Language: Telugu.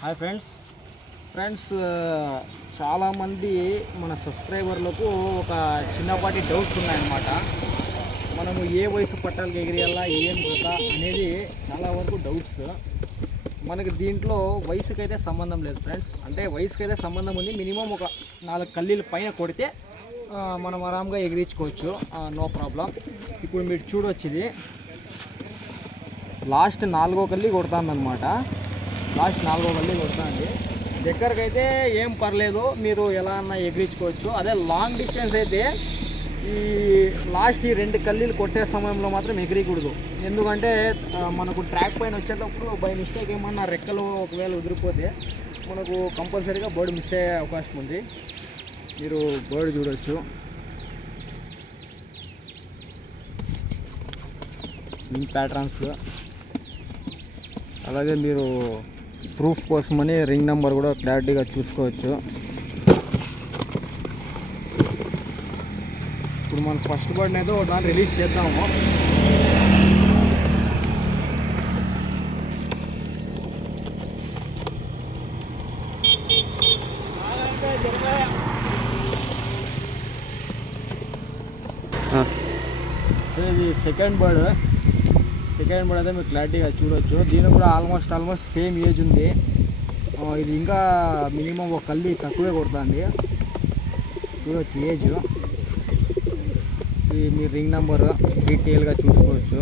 హాయ్ ఫ్రెండ్స్ చాలామంది మన సబ్స్క్రైబర్లకు ఒక చిన్నపాటి డౌట్స్ ఉన్నాయన్నమాట. మనము ఏ వయసు పట్టాలకు ఎగిరేయాలా ఏం కదా అనేది చాలా వరకు డౌట్స్. మనకి దీంట్లో వయసుకైతే సంబంధం లేదు ఫ్రెండ్స్. అంటే వయసుకైతే సంబంధం ఉంది. మినిమం ఒక 4 కల్లీల పైన కొడితే మనం ఆరాంగా ఎగిరించుకోవచ్చు, నో ప్రాబ్లం. ఇప్పుడు మీరు చూడవచ్చు, ఇది లాస్ట్ 4వ కల్లీ కొడుతుందన్నమాట. లాస్ట్ 4వ కల్లీ కొడుతుంది. దగ్గరకైతే ఏం పర్లేదు, మీరు ఎలా అన్నా ఎగిరించుకోవచ్చు. అదే లాంగ్ డిస్టెన్స్ అయితే ఈ లాస్ట్ ఈ 2 కల్లీలు కొట్టే సమయంలో మాత్రం ఎగిరియకూడదు. ఎందుకంటే మనకు ట్రాక్ పైన వచ్చేటప్పుడు బై మిస్టేక్ ఏమన్నా రెక్కలు ఒకవేళ ఉదిరిపోతే మనకు కంపల్సరీగా బర్డ్ మిస్ అయ్యే అవకాశం ఉంది. మీరు బర్డ్ చూడవచ్చు. వింగ్ ప్యాటర్న్స్, అలాగే మీరు ప్రూఫ్ కోసమని రింగ్ నెంబర్ కూడా క్లారిటీగా చూసుకోవచ్చు. ఇప్పుడు మనం ఫస్ట్ బర్డ్ ఏదో దాన్ని రిలీజ్ చేద్దాము. ఇది సెకండ్ బర్డ్ అయితే మీరు క్లారిటీగా చూడవచ్చు. దీనికి కూడా ఆల్మోస్ట్ సేమ్ ఏజ్ ఉంది. ఇది ఇంకా మినిమం ఒక కల్లి తక్కువే కొడుతుంది. చూడవచ్చు ఏజ్. ఇది మీ రింగ్ నెంబర్ డీటెయిల్గా చూసుకోవచ్చు.